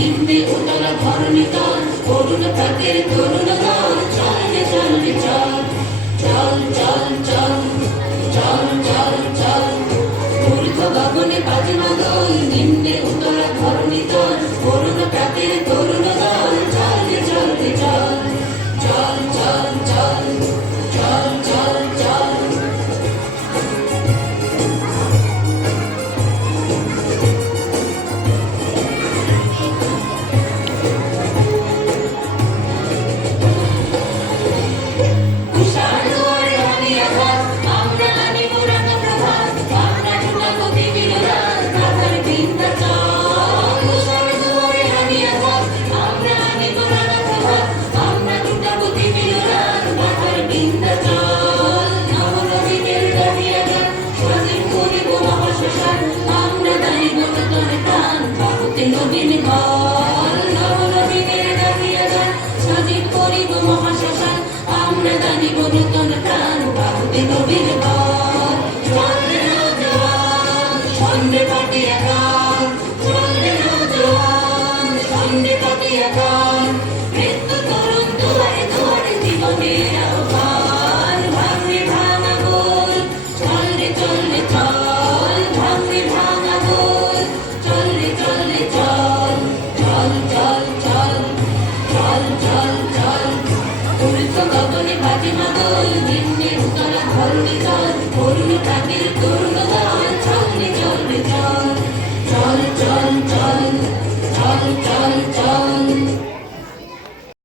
দিব্যি উতল ধরণী তল করুণ প্রাতের করুণ দল। চল যে চল যে চল। চল চল চল চল চল চল। মূর্খ গগনে বাজে মগল নিম্নে উতল ধরণী তল করুণ প্রাতের করুণ দল। চল যে চল যে চল। চল চল চল। আমরা দানিব নূতন প্রাণ বাহুতে নবীর ঘর চলবে নৌজোয়ান সন্ধ্যে পাঠিয়ে গান চলবে নৌজোয়ান সন্ধ্যে পাঠিয়ে গান মৃত্যু তরুণ দুয়ারে দুয়ারে জীবনের আহ্বান ভাঙে ভাঙা গোল চললে চললে চল ভাঙে ভাঙা গোল চললে চললে চল চল চল চল চল চল ফাতিমা দোল নিম্নে উতলা ধরণী চল করুণ প্রাণীর করুণ দল চল চল চল চল চল চল চল